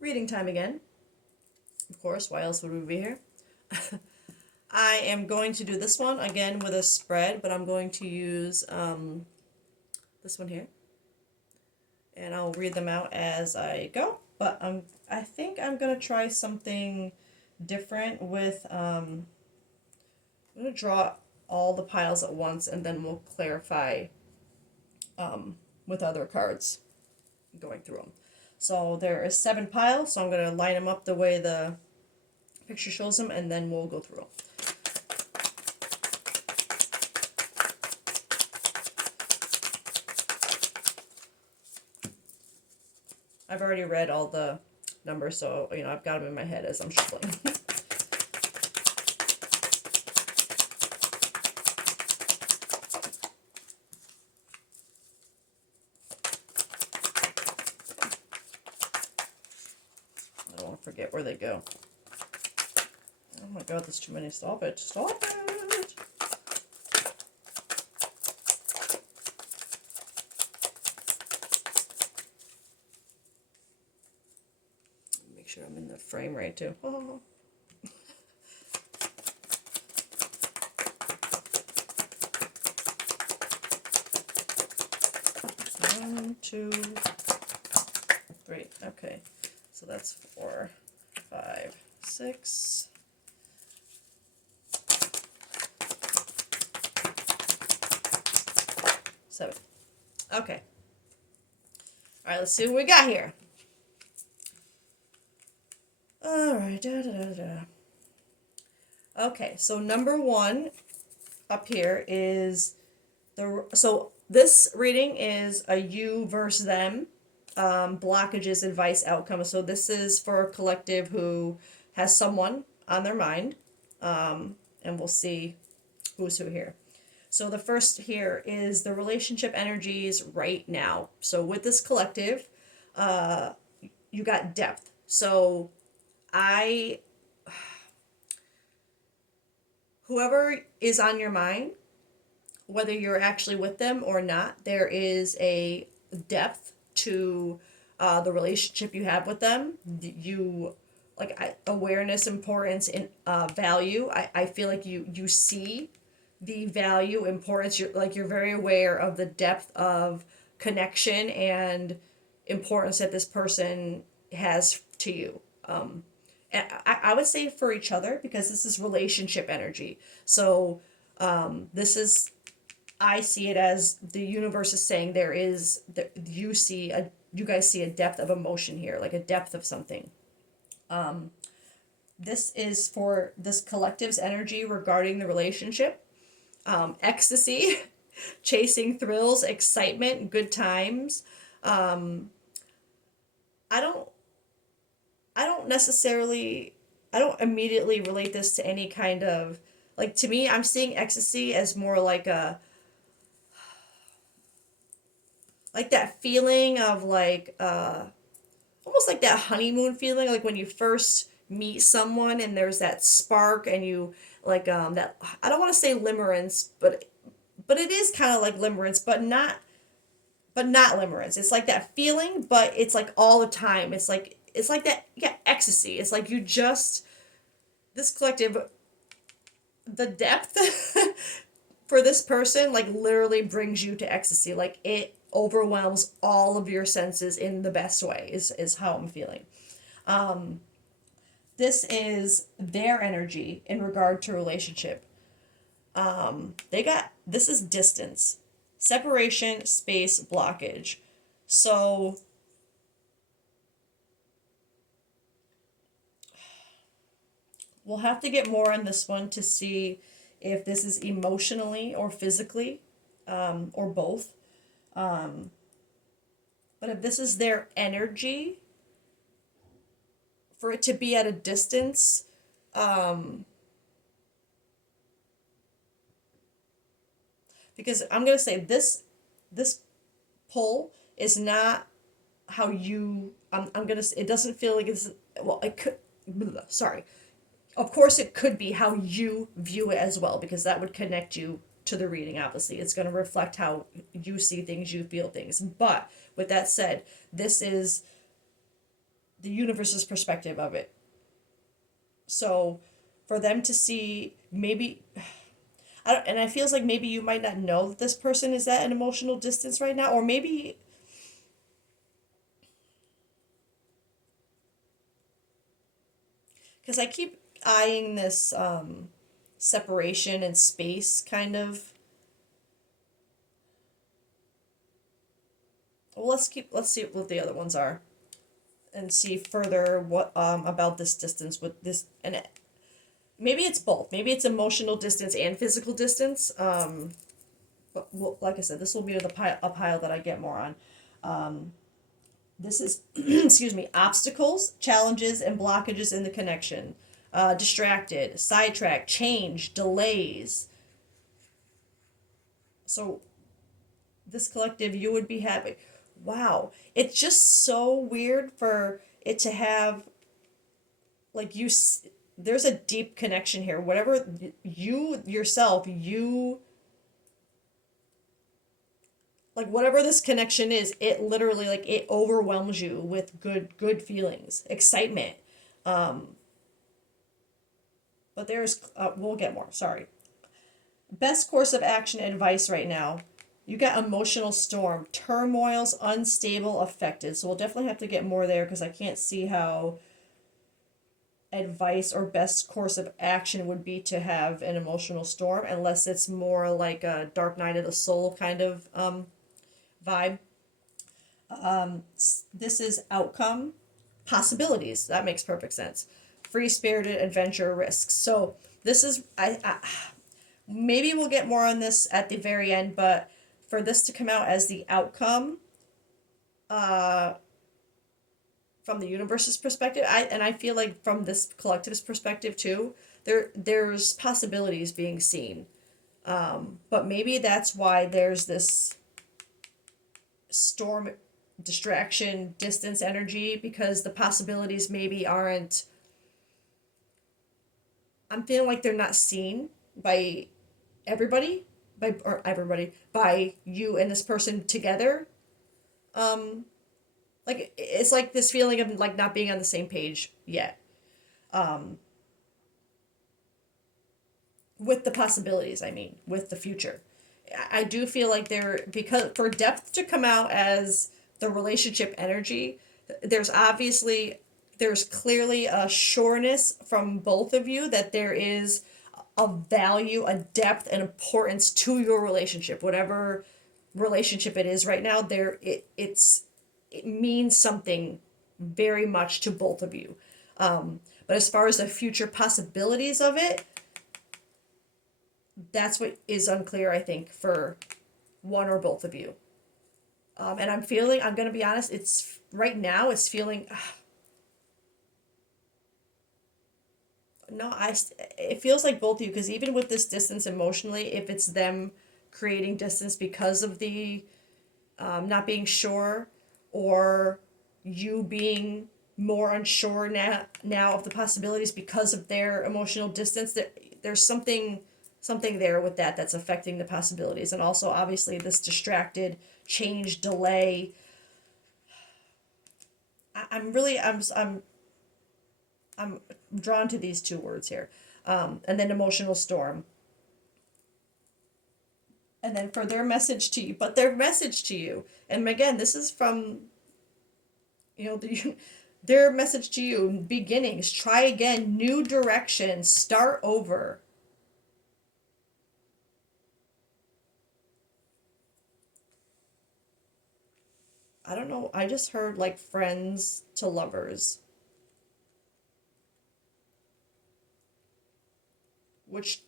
Reading time again. Of course, why else would we be here? I am going to do this one again with a spread, but I'm going to use this one here. And I'll read them out as I go. But I think I'm going to try something different with, I'm going to draw all the piles at once and then we'll clarify with other cards going through them. So there is 7 piles, so I'm going to line them up the way the picture shows them, and then we'll go through them. I've already read all the numbers, so I've got them in my head as I'm shuffling. I don't want to forget where they go. Oh my god, there's too many. Stop it. Stop it! Make sure I'm in the frame right too. Oh. 1, 2, 3. Okay, so that's 4, 5, 6. 7. Okay. All right, let's see what we got here. All right. Okay, so number 1 up here is so this reading is a you versus them, blockages, advice, outcome. So this is for a collective who has someone on their mind, and we'll see who's who here. So the first here is the relationship energies right now. So with this collective, you got depth. So whoever is on your mind, whether you're actually with them or not, there is a depth to the relationship you have with them. You awareness, importance, and value. I feel like you see the value, importance. You're very aware of the depth of connection and importance that this person has to you. And I would say for each other, because this is relationship energy. So this is, I see it as the universe is saying you guys see a depth of emotion here, like a depth of something. This is for this collective's energy regarding the relationship. Ecstasy, chasing thrills, excitement, good times. I don't I don't necessarily, I don't immediately relate this to any kind of, like, to me, I'm seeing ecstasy as more like that feeling of almost like that honeymoon feeling, like when you first meet someone and there's that spark and you, that, I don't want to say limerence, but it is kind of like limerence, but not limerence. It's like that feeling, but it's like all the time. It's like that, yeah, ecstasy. It's like you just, this collective, the depth for this person, like, literally brings you to ecstasy. Like, it overwhelms all of your senses in the best way, is how I'm feeling. This is their energy in regard to relationship. This is distance, separation, space, blockage. So we'll have to get more on this one to see if this is emotionally or physically, or both. But if this is their energy, for it to be at a distance, because I'm gonna say this pull is not how you. I'm gonna. It doesn't feel like it's. Well, it could. Sorry. Of course, it could be how you view it as well, because that would connect you to the reading. Obviously, it's going to reflect how you see things, you feel things. But with that said, this is the universe's perspective of it. So for them to see maybe I don't, and it feels like maybe you might not know that this person is at an emotional distance right now, or maybe because I keep eyeing this separation and space kind of. Well, let's see what the other ones are, and see further what about this distance with this, and maybe it's both. Maybe it's emotional distance and physical distance. But well, like I said, this will be a pile that I get more on. This is, excuse me, obstacles, challenges, and blockages in the connection. Distracted, sidetracked, change, delays. So this collective, you would be happy. Wow, it's just so weird for it to have like there's a deep connection here. Whatever you yourself, you like whatever this connection is, it literally like it overwhelms you with good feelings, excitement. But there's we'll get more. Sorry. Best course of action advice right now. You got emotional storm, turmoils, unstable, affected. So we'll definitely have to get more there because I can't see how advice or best course of action would be to have an emotional storm unless it's more like a Dark Night of the Soul kind of vibe. This is outcome, possibilities. That makes perfect sense. Free spirited adventure, risks. So this is I maybe we'll get more on this at the very end, but for this to come out as the outcome, from the universe's perspective, I feel like from this collective's perspective too, there's possibilities being seen. But maybe that's why there's this storm, distraction, distance energy, because the possibilities maybe aren't, I'm feeling like they're not seen by everybody, by you and this person together. Like it's like this feeling of like not being on the same page yet. With the possibilities, I mean, with the future. I do feel like there, because for depth to come out as the relationship energy, there's obviously, there's clearly a sureness from both of you that there is a value, a depth, and importance to your relationship, whatever relationship it is right now. It means something very much to both of you. But as far as the future possibilities of it, that's what is unclear, I think, for one or both of you. And I'm going to be honest, it's right now, it's feeling, no, it feels like both of you, because even with this distance emotionally, if it's them creating distance because of the not being sure, or you being more unsure now of the possibilities because of their emotional distance, there's something there with that's affecting the possibilities. And also obviously this distracted, change, delay. I'm really I'm drawn to these two words here. And then emotional storm. And then for their message to you, but their message to you, and again, this is from, their message to you: beginnings, try again, new direction, start over. I don't know, I just heard like friends to lovers, which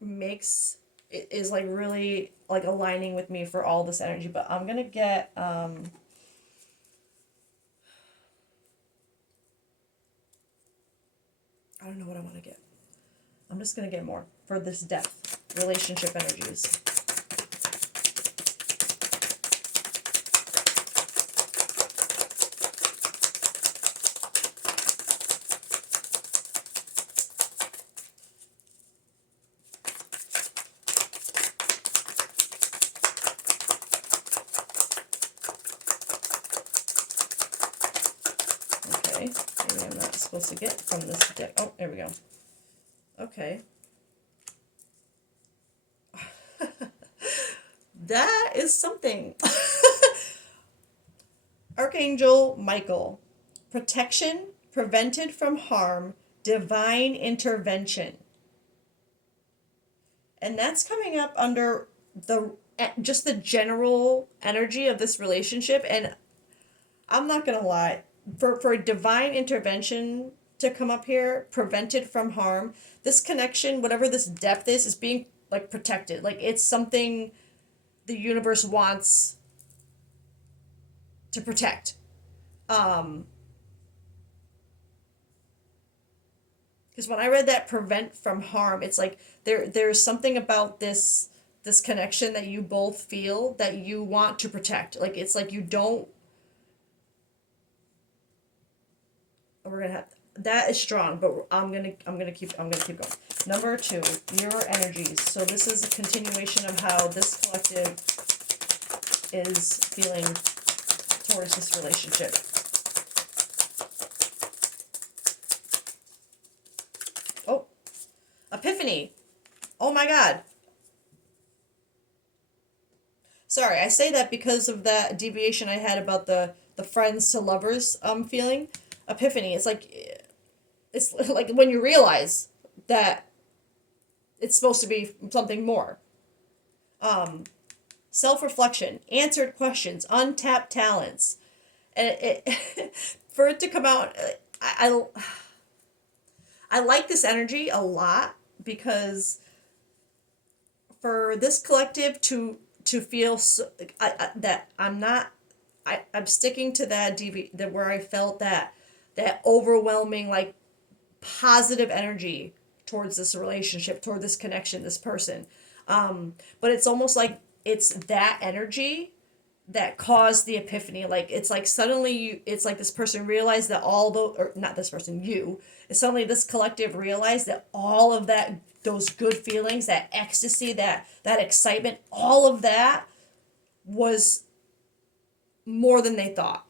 makes it is like really like aligning with me for all this energy. But I'm gonna get I don't know what I want to get. I'm just gonna get more for this depth, relationship energies. Okay, Okay, maybe I'm not supposed to get from this deck. Oh, there we go. Okay. That is something. Archangel Michael. Protection, prevented from harm, divine intervention. And that's coming up under the just the general energy of this relationship. And I'm not gonna lie, for a divine intervention to come up here, prevented from harm, this connection, whatever this depth is being like protected. Like it's something the universe wants to protect. Um, because when I read that prevent from harm, it's like there's something about this connection that you both feel that you want to protect. Like it's like you don't. We're gonna have that is strong, but I'm gonna keep going. Number two, mirror energies. So this is a continuation of how this collective is feeling towards this relationship. Oh, epiphany. Oh my God. Sorry, I say that because of that deviation I had about the friends to lovers feeling. Epiphany. It's like when you realize that it's supposed to be something more. Um, Self-reflection, answered questions, untapped talents, and for it to come out, I like this energy a lot because for this collective to feel so, that I'm not I'm sticking to that where I felt that overwhelming like positive energy towards this relationship, toward this connection, this person. But it's almost like it's that energy that caused the epiphany. Like it's like suddenly it's like this person realized that all the or not this person, you, suddenly this collective realized that all of that, those good feelings, that ecstasy, that excitement, all of that was more than they thought.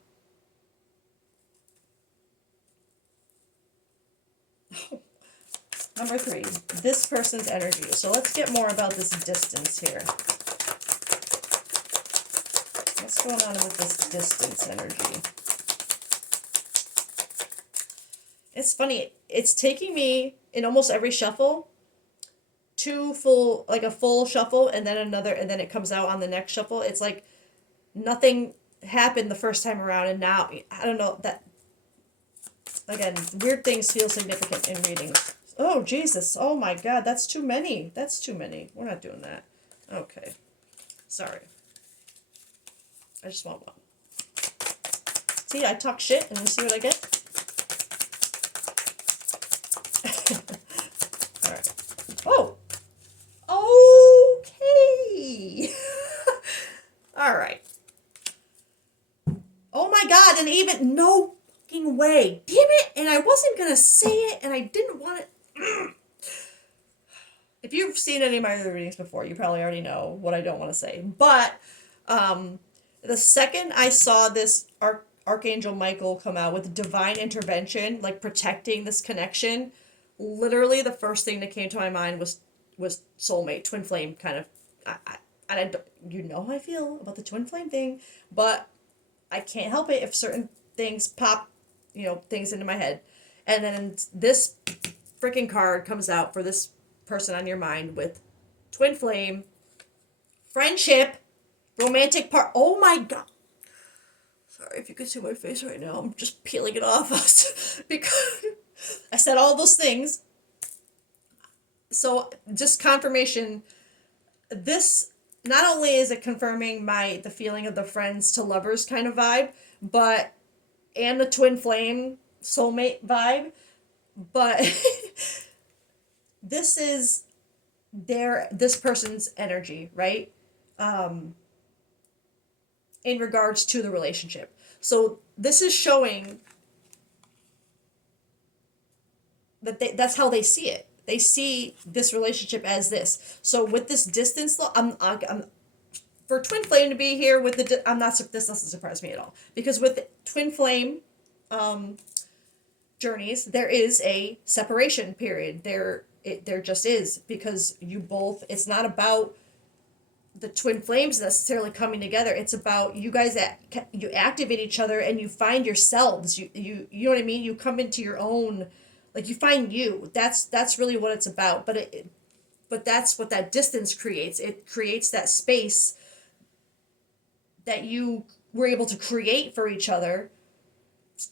Number three, this person's energy. So let's get more about this distance here. What's going on with this distance energy? It's funny. It's taking me in almost every shuffle, like a full shuffle, and then another, and then it comes out on the next shuffle. It's like nothing happened the first time around, and now I don't know that. Again, weird things feel significant in readings. Oh Jesus! Oh my God! That's too many. That's too many. We're not doing that. Okay, sorry. I just want one. See, I talk shit, and you see what I get. All right. Oh. Okay. All right. Oh my God! And even no fucking way. Damn it! And I wasn't gonna say it, and I didn't want it. If you've seen any of my other readings before, you probably already know what I don't want to say. But the second I saw this Archangel Michael come out with divine intervention, like protecting this connection, literally the first thing that came to my mind was soulmate, twin flame kind of. And I don't, you know how I feel about the twin flame thing, but I can't help it if certain things pop, things into my head. And then this freaking card comes out for this person on your mind with twin flame, friendship, romantic part. Oh my God. Sorry if you could see my face right now. I'm just peeling it off because I said all those things. So just confirmation. This not only is it confirming the feeling of the friends to lovers kind of vibe, but and the twin flame soulmate vibe, but this is this person's energy, right? In regards to the relationship. So this is showing that that's how they see it. They see this relationship as this. So with this distance, I'm for twin flame to be here with this doesn't surprise me at all, because with twin flame, journeys, there is a separation period. There just is, because you both. It's not about the twin flames necessarily coming together. It's about you guys that you activate each other and you find yourselves. You know what I mean. You come into your own, like you find you. That's really what it's about. But that's what that distance creates. It creates that space that you were able to create for each other,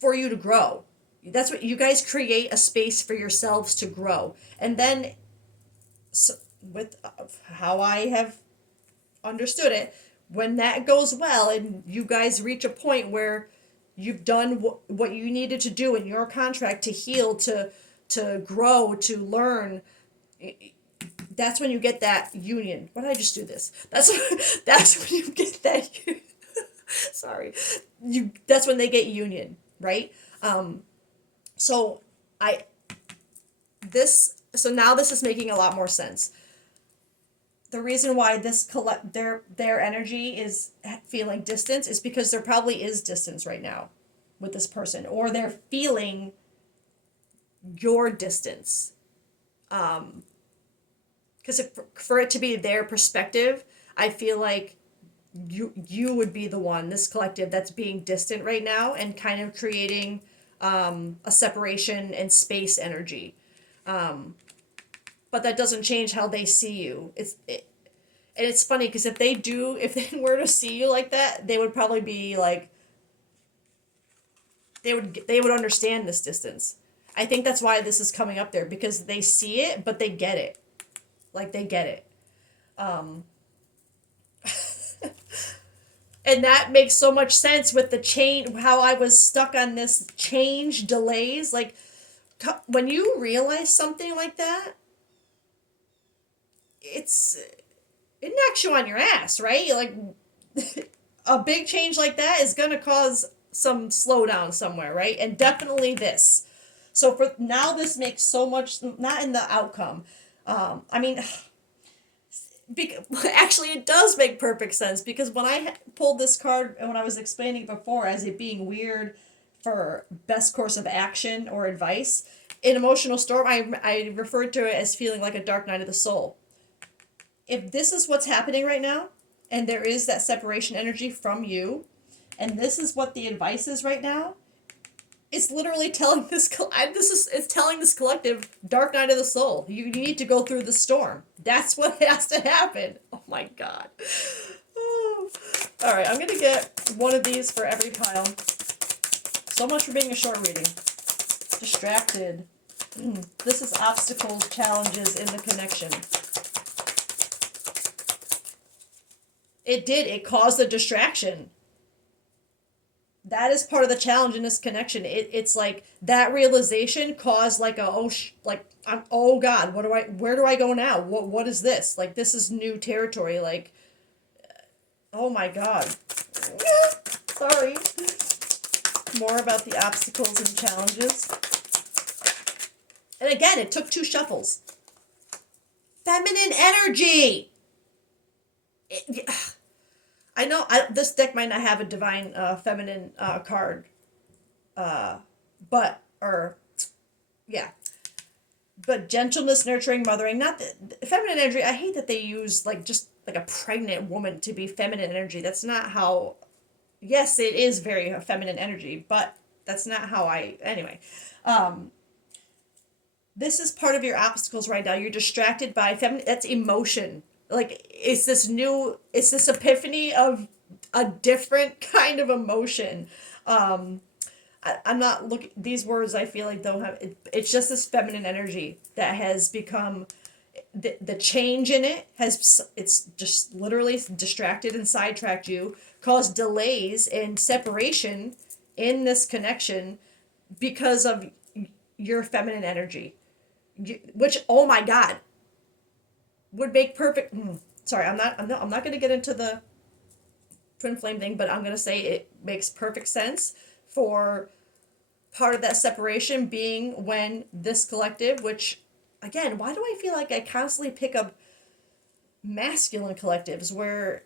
for you to grow. That's what you guys create, a space for yourselves to grow. And then, so, with how I have understood it, when that goes well and you guys reach a point where you've done what you needed to do in your contract to heal, to grow, to learn, that's when you get that union. Why did I just do this? That's when you get that. Sorry, you. That's when they get union, right? So I so now this is making a lot more sense. The reason why their energy is feeling distance is because there probably is distance right now with this person, or they're feeling your distance. Because for it to be their perspective, I feel like you would be the one, this collective, that's being distant right now and kind of creating a separation and space energy. But that doesn't change how they see you. And it's funny because if they were to see you like that, they would probably be like, they would understand this distance. I think that's why this is coming up there, because they see it, but they get it. Like they get it. And that makes so much sense with the change, how I was stuck on this change delays. Like when you realize something like that, it knocks you on your ass, right? Like a big change like that is going to cause some slowdown somewhere, right? And definitely this. So for now, this makes so much, not in the outcome. I mean, actually, it does make perfect sense, because when I pulled this card and when I was explaining before as it being weird for best course of action or advice, in Emotional Storm, I referred to it as feeling like a dark night of the soul. If this is what's happening right now, and there is that separation energy from you, and this is what the advice is right now, it's literally telling it's telling this collective, dark night of the soul. You need to go through the storm. That's what has to happen. Oh my god. Oh. All right, I'm gonna get one of these for every pile. So much for being a short reading. Distracted. This is obstacles, challenges in the connection. It caused a distraction. That is part of the challenge in this connection. It's like that realization caused like oh god, where do I go now? What is this? Like, this is new territory. Like, oh my god. Sorry. More about the obstacles and challenges. And again, it took 2 shuffles. Feminine energy. I know this deck might not have a divine feminine card, but gentleness, nurturing, mothering. Not the feminine energy. I hate that they use like just like a pregnant woman to be feminine energy. That's not how. Yes, it is very feminine energy, but that's not how I. Anyway, this is part of your obstacles right now. You're distracted by feminine. That's emotion. Like, it's this epiphany of a different kind of emotion. I'm not looking, these words I feel like don't have, it's just this feminine energy that has become, the change in it it's just literally distracted and sidetracked you, caused delays and separation in this connection because of your feminine energy. Which, oh my god, would make perfect. Sorry, I'm not going to get into the twin flame thing, but I'm going to say it makes perfect sense for part of that separation being when this collective, which again, why do I feel like I constantly pick up masculine collectives where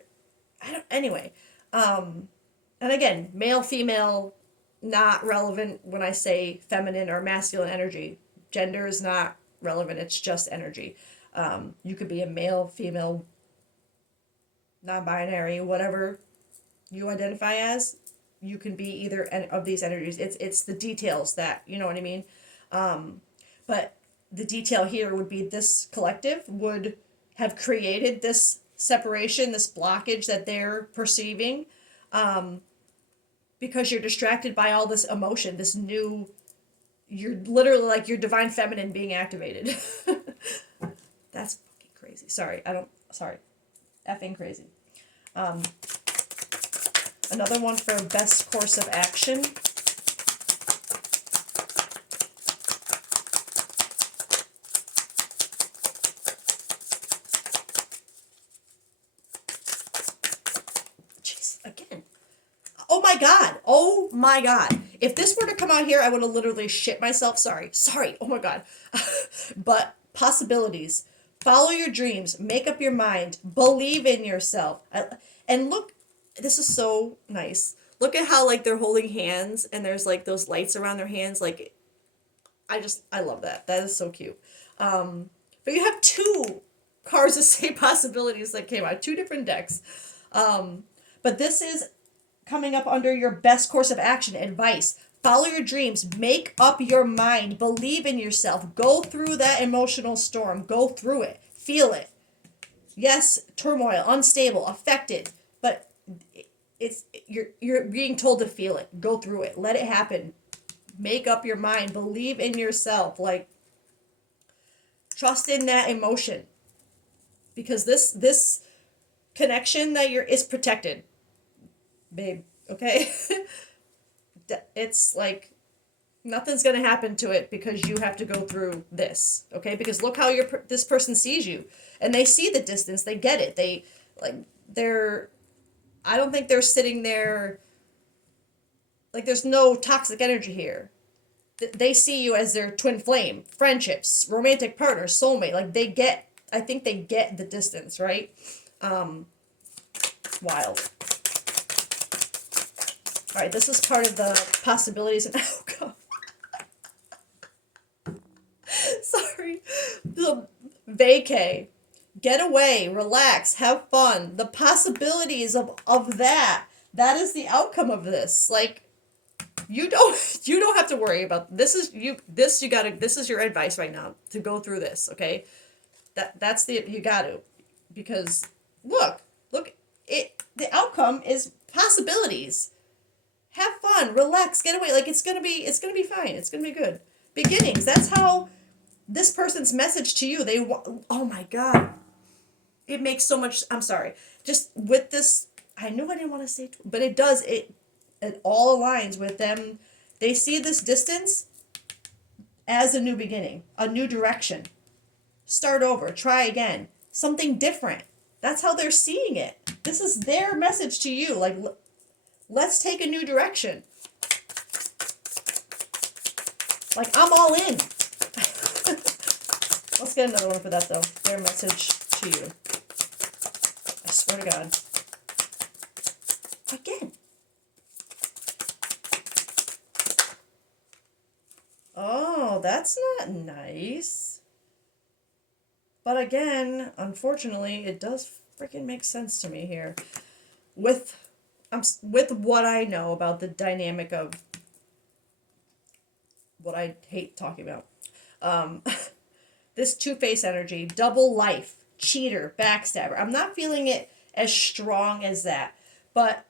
I don't, anyway, and again, male, female, not relevant when I say feminine or masculine energy. Gender is not relevant, it's just energy. You could be a male, female, non binary, whatever you identify as. You can be either of these energies. It's the details that, you know what I mean? But the detail here would be this collective would have created this separation, this blockage that they're perceiving, because you're distracted by all this emotion, this new, you're literally like your divine feminine being activated. That's fucking crazy. Sorry. Effing crazy. Another one for best course of action. Jeez, again. Oh my god. Oh my god. If this were to come out here, I would have literally shit myself. Sorry. Oh my god. But possibilities. Follow your dreams. Make up your mind. Believe in yourself. And look, this is so nice. Look at how like they're holding hands and there's like those lights around their hands. Like I love that. That is so cute. But you have two cards of same possibilities that came out, two different decks. But this is coming up under your best course of action advice. Follow your dreams, make up your mind, believe in yourself, go through that emotional storm, go through it, feel it. Yes, turmoil, unstable, affected, but it's you're being told to feel it, go through it, let it happen. Make up your mind, believe in yourself, like trust in that emotion. Because this connection that you're is protected, babe, okay? It's like nothing's going to happen to it because you have to go through this, okay? Because look how this person sees you, and they see the distance, they get it, they like they're I don't think they're sitting there like there's no toxic energy here. They see you as their twin flame, friendships, romantic partner, soulmate. Like I think they get the distance, right? Wild. All right, this is part of the possibilities and outcome. Sorry. The vacay. Get away, relax, have fun. The possibilities of that. That is the outcome of this. Like you don't have to worry about this is you this you gotta this is your advice right now to go through this, okay? That's the you gotta because look the outcome is possibilities. Have fun, relax, get away. Like it's gonna be fine. It's gonna be good. Beginnings. That's how this person's message to you. Oh my god, it makes so much. I'm sorry. Just with this, I knew I didn't want to say, but it does. It all aligns with them. They see this distance as a new beginning, a new direction. Start over. Try again. Something different. That's how they're seeing it. This is their message to you. Like, let's take a new direction. Like, I'm all in. Let's get another one for that, though. Their message to you. I swear to God. Again. Oh, that's not nice. But again, unfortunately, it does freaking make sense to me here. With what I know about the dynamic of what I hate talking about. This two-face energy, double life, cheater, backstabber. I'm not feeling it as strong as that. But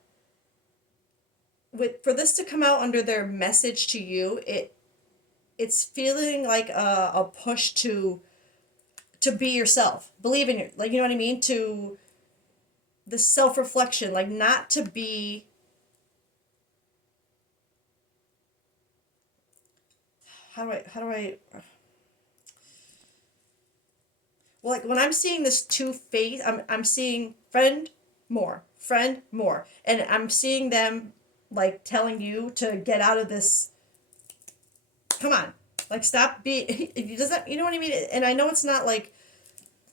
for this to come out under their message to you, it's feeling like a push to be yourself. Believe in your, like, you know what I mean? To the self-reflection, like not to be how do I well, like when I'm seeing this two face, I'm seeing friend more, and I'm seeing them like telling you to get out of this. Come on, like stop being. Does that, you know what I mean? And I know it's not like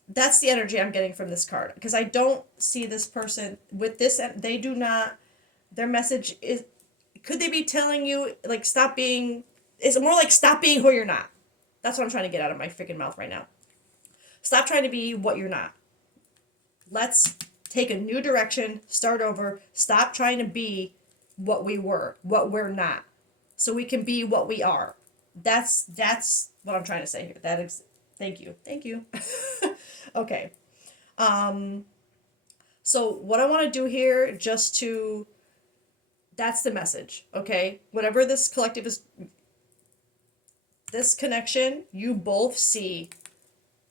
that's the energy I'm getting from this card because I don't see this person with this. They do not. Their message is Could they be telling you like stop being? It's more like stop being who you're not. That's what I'm trying to get out of my freaking mouth right now. Stop trying to be what you're not. Let's take a new direction, start over, stop trying to be what we were, what we're not. So we can be what we are. That's what I'm trying to say here. That is thank you. Thank you. Okay. Um so what I want to do here just to that's the message, okay? Whatever this collective is, this connection, you both see,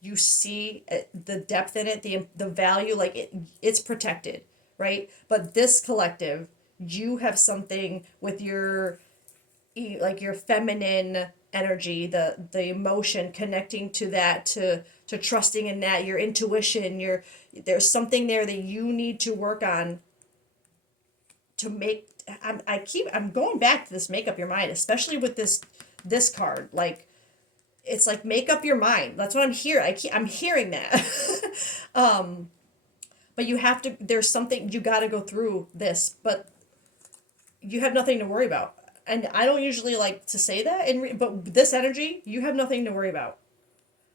you see the depth in it, the value, like it's protected, right? But this collective, you have something with your like your feminine energy, the emotion connecting to that, to trusting in that, your intuition, your there's something there that you need to work on to make. I'm going back to this make up your mind, especially with this card. Like it's like make up your mind. That's what I'm hearing. I'm hearing that. But you have to. There's something you got to go through this, but you have nothing to worry about. And I don't usually like to say that, but this energy, you have nothing to worry about.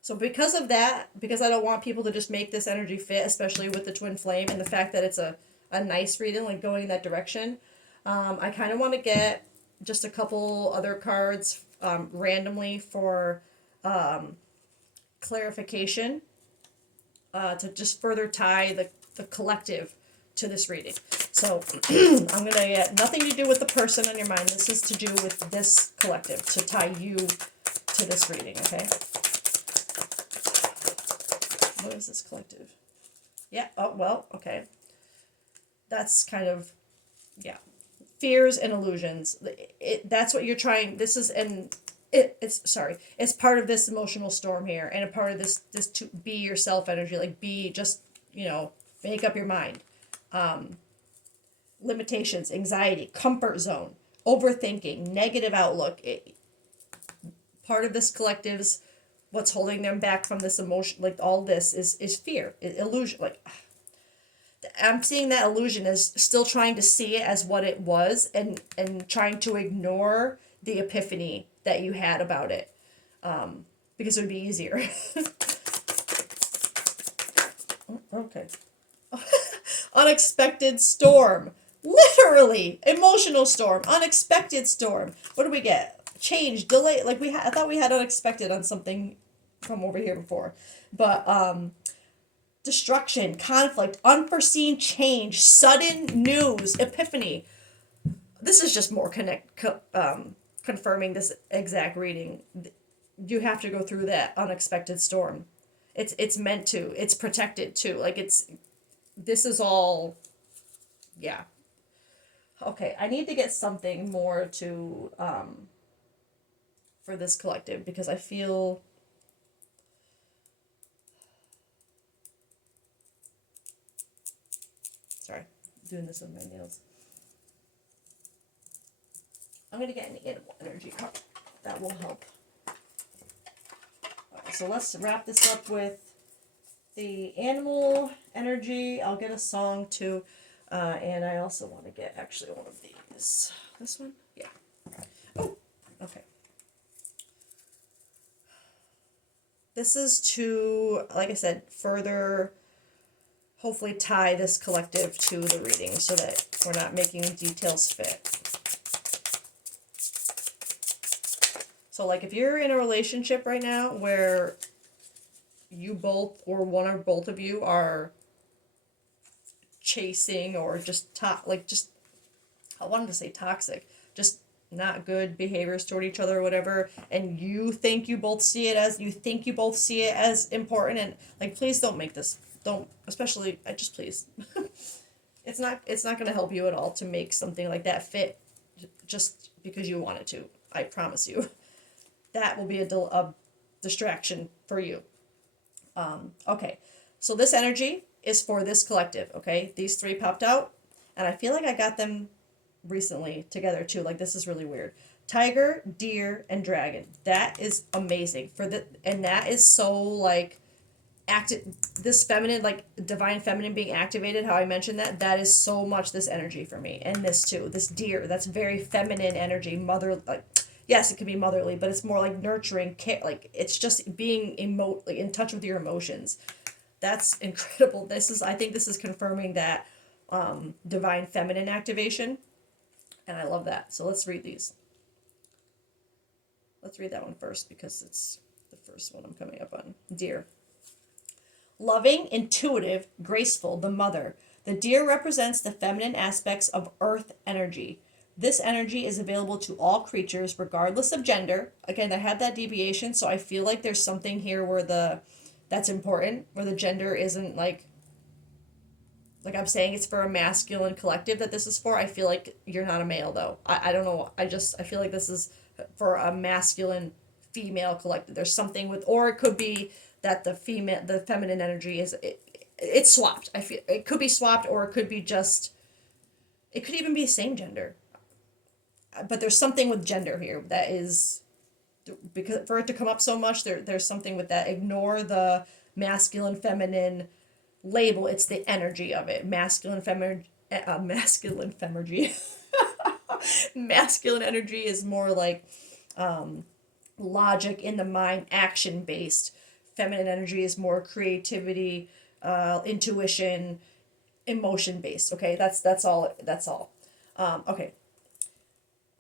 So because of that, because I don't want people to just make this energy fit, especially with the twin flame and the fact that it's a nice reading, like going in that direction, I kind of want to get just a couple other cards randomly for clarification to just further tie the collective to this reading. So I'm going to get nothing to do with the person on your mind. This is to do with this collective, to tie you to this reading, okay? What is this collective? Yeah, oh, well, okay. That's kind of, yeah. Fears and illusions. That's what you're trying, this is, and it's part of this emotional storm here, and a part of this to be yourself energy, like be just, make up your mind. Limitations, anxiety, comfort zone, overthinking, negative outlook. Part of this collective's what's holding them back from this emotion, like all this is fear, illusion. Like I'm seeing that illusion as still trying to see it as what it was, and trying to ignore the epiphany that you had about it, because it would be easier. Okay. Unexpected storm. Literally, emotional storm, unexpected storm. What do we get? Change, delay. Like I thought we had unexpected on something from over here before, but destruction, conflict, unforeseen change, sudden news, epiphany. This is just more confirming this exact reading. You have to go through that unexpected storm. It's meant to. It's protected too. Like this is all, yeah. Okay, I need to get something more to for this collective, because I feel sorry, doing this with my nails. I'm gonna get an animal energy card. That will help. Alright, so let's wrap this up with the animal energy. I'll get a song too. And I also want to get actually one of these. This one? Yeah. Oh, okay. This is to, like I said, further hopefully tie this collective to the reading so that we're not making details fit. So like if you're in a relationship right now where you both or one or both of you are chasing or just I wanted to say toxic, just not good behaviors toward each other or whatever, and you think you both see it as important, and like please don't make this, don't, especially just please. It's not going to help you at all to make something like that fit just because you want it to. I promise you. That will be a distraction for you. Okay, so this energy is for this collective, okay? These three popped out, and I feel like I got them recently together too. Like this is really weird. Tiger, deer, and dragon. That is amazing and that is so like this feminine, like divine feminine being activated, how I mentioned that is so much this energy for me. And this too, this deer, that's very feminine energy, mother, like, yes, it can be motherly, but it's more like nurturing care, like it's just being like in touch with your emotions. That's incredible. I think this is confirming that divine feminine activation, and I love that. So let's read these. Let's read that one first because it's the first one I'm coming up on. Deer. Loving, intuitive, graceful, the mother. The deer represents the feminine aspects of earth energy. This energy is available to all creatures regardless of gender. Again, I had that deviation, so I feel like there's something here where that's important, where the gender isn't like I'm saying it's for a masculine collective that this is for. I feel like you're not a male though. I don't know. I feel like this is for a masculine female collective. There's something with, or it could be that the feminine energy it's swapped. I feel it could be swapped, or it could be just, it could even be the same gender. But there's something with gender here that is, because for it to come up so much, there's something with that. Ignore the masculine feminine label. It's the energy of it. Masculine femergy. Masculine energy is more like logic in the mind, action based. Feminine energy is more creativity, intuition, emotion based. Okay, that's all. That's all. Okay.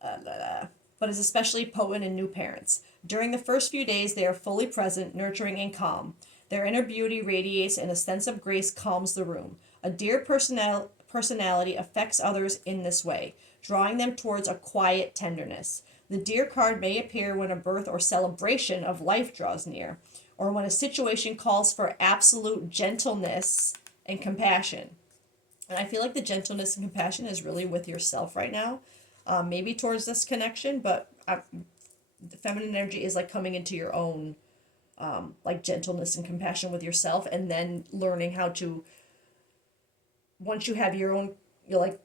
But is especially potent in new parents. During the first few days, they are fully present, nurturing, and calm. Their inner beauty radiates, and a sense of grace calms the room. A dear personality affects others in this way, drawing them towards a quiet tenderness. The deer card may appear when a birth or celebration of life draws near, or when a situation calls for absolute gentleness and compassion. And I feel like the gentleness and compassion is really with yourself right now, maybe towards this connection, but the feminine energy is like coming into your own like gentleness and compassion with yourself, and then learning how to, once you have your own, you're like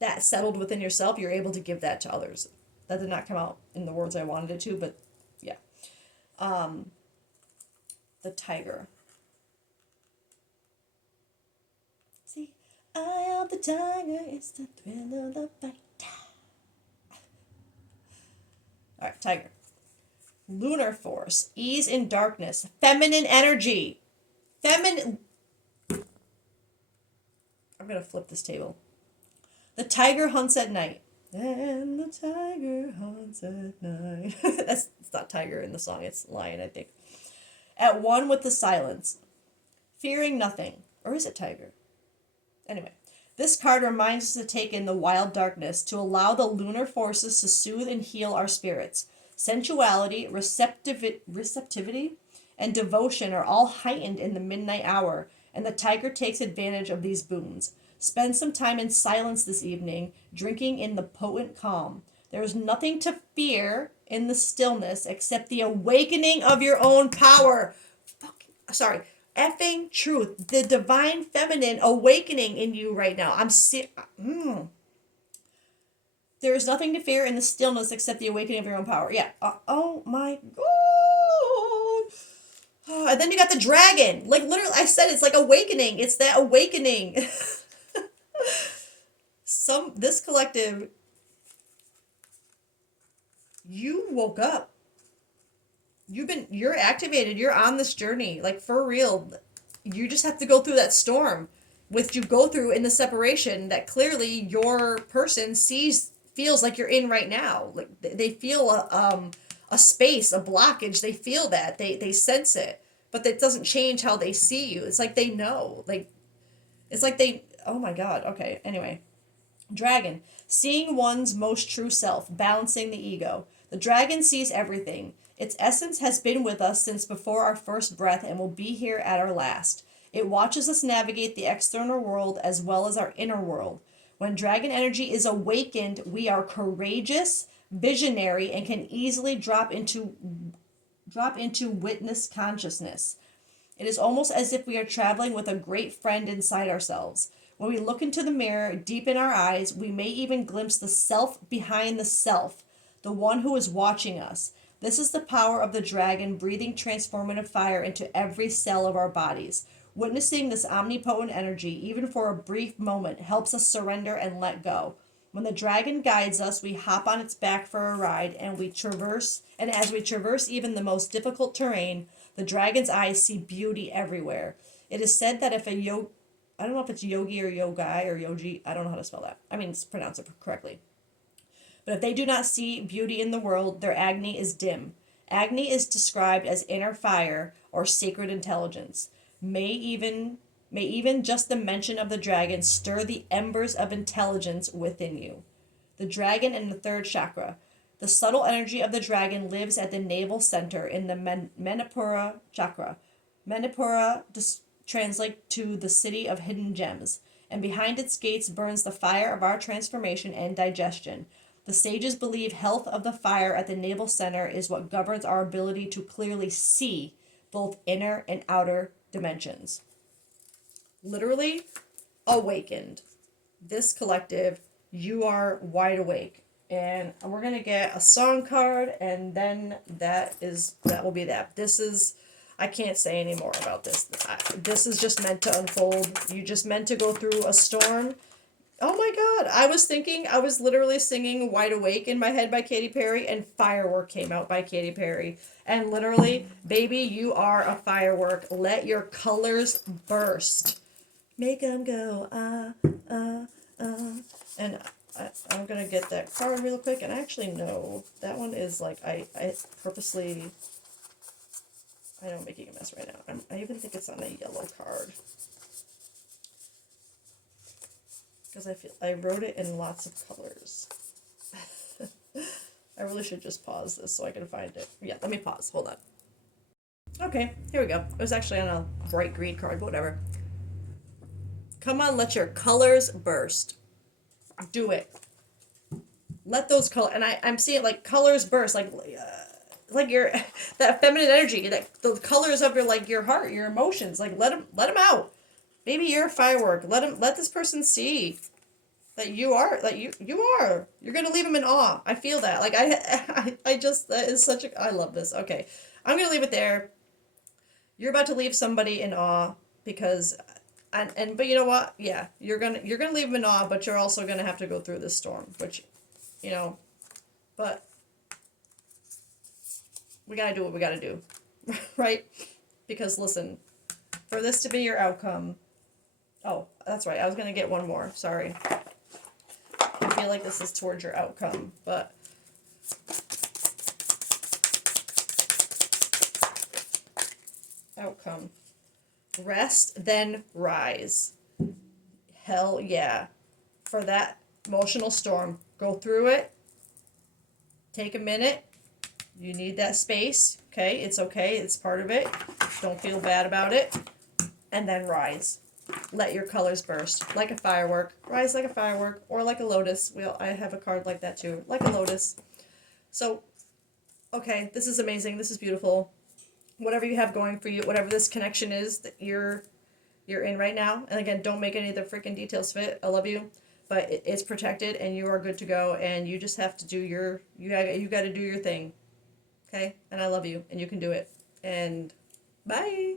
that settled within yourself, you're able to give that to others. That did not come out in the words I wanted it to, but yeah. The tiger. See, I am the tiger, it's the thrill of the fight. All right, tiger. Lunar force, ease in darkness, feminine energy. I'm going to flip this table. The tiger hunts at night. And the tiger hunts at night. It's not tiger in the song, it's lion, I think. At one with the silence, fearing nothing. Or is it tiger? Anyway, this card reminds us to take in the wild darkness, to allow the lunar forces to soothe and heal our spirits. Sensuality, receptivity, and devotion are all heightened in the midnight hour, and the tiger takes advantage of these boons. Spend some time in silence this evening, drinking in the potent calm. There is nothing to fear in the stillness except the awakening of your own power. Effing truth. The divine feminine awakening in you right now. There is nothing to fear in the stillness except the awakening of your own power. Yeah. Oh my god. And then you got the dragon. Like literally, I said it's like awakening. It's that awakening. This collective, you woke up. You're activated. You're on this journey. Like for real. You just have to go through that storm, which you go through in the separation that clearly your person feels like you're in right now. Like they feel a space, a blockage. They feel that. They sense it. But that doesn't change how they see you. It's like they know. Oh my god. Okay. Anyway. Dragon. Seeing one's most true self, balancing the ego. The dragon sees everything. Its essence has been with us since before our first breath and will be here at our last. It watches us navigate the external world as well as our inner world. When dragon energy is awakened, we are courageous, visionary, and can easily drop into witness consciousness. It is almost as if we are traveling with a great friend inside ourselves. When we look into the mirror, deep in our eyes, we may even glimpse the self behind the self, the one who is watching us. This is the power of the dragon breathing transformative fire into every cell of our bodies. Witnessing this omnipotent energy, even for a brief moment, helps us surrender and let go. When the dragon guides us, we hop on its back for a ride and as we traverse even the most difficult terrain, the dragon's eyes see beauty everywhere. It is said that if a I don't know if it's yogi or yogai or yogi, I don't know how to spell that. I mean, pronounce it correctly. But if they do not see beauty in the world, their agni is dim. Agni is described as inner fire or sacred intelligence. May even just the mention of the dragon stir the embers of intelligence within you. The dragon in the third chakra. The subtle energy of the dragon lives at the navel center in the Manipura chakra. Manipura translates to the city of hidden gems, and behind its gates burns the fire of our transformation and digestion. The sages believe health of the fire at the navel center is what governs our ability to clearly see both inner and outer dimensions. Literally awakened. This collective, you are wide awake. And we're going to get a song card, and then that will be that. I can't say any more about this. This is just meant to unfold. You just meant to go through a storm. Oh my God. I was literally singing Wide Awake in my head by Katy Perry, and Firework came out by Katy Perry. And literally, baby, you are a firework. Let your colors burst. Make them go, And I'm going to get that card real quick. And I actually know that one is like, I purposely, I know I'm making a mess right now. I even think it's on a yellow card. Because I wrote it in lots of colors. I really should just pause this so I can find it. Yeah, let me pause. Hold on. Okay, here we go. It was actually on a bright green card, but whatever. Come on, let your colors burst. Do it. Let those colors, and I'm seeing like colors burst, like your that feminine energy, that the colors of your heart, your emotions, like let them out. Maybe you're a firework. Let this person see that you are, you're gonna leave them in awe. I feel that. Like I just, that is such a, I love this. Okay, I'm gonna leave it there. You're about to leave somebody in awe because, but you know what? Yeah, you're gonna leave them in awe, but you're also gonna have to go through this storm, which, but we gotta do what we gotta do, right? Because listen, for this to be your outcome. Oh, that's right. I was gonna get one more. Sorry. I feel like this is towards your outcome, but outcome. Rest, then rise. Hell yeah. For that emotional storm, go through it. Take a minute. You need that space. Okay, it's okay. It's part of it. Don't feel bad about it. And then rise. Let your colors burst like a firework. Rise like a firework, or like a lotus. I have a card like that too, like a lotus. So, okay, this is amazing. This is beautiful. Whatever you have going for you, whatever this connection is that you're in right now. And again, don't make any of the freaking details fit. I love you, but it's protected, and you are good to go. And you just have to do you got to do your thing, okay? And I love you, and you can do it. And bye.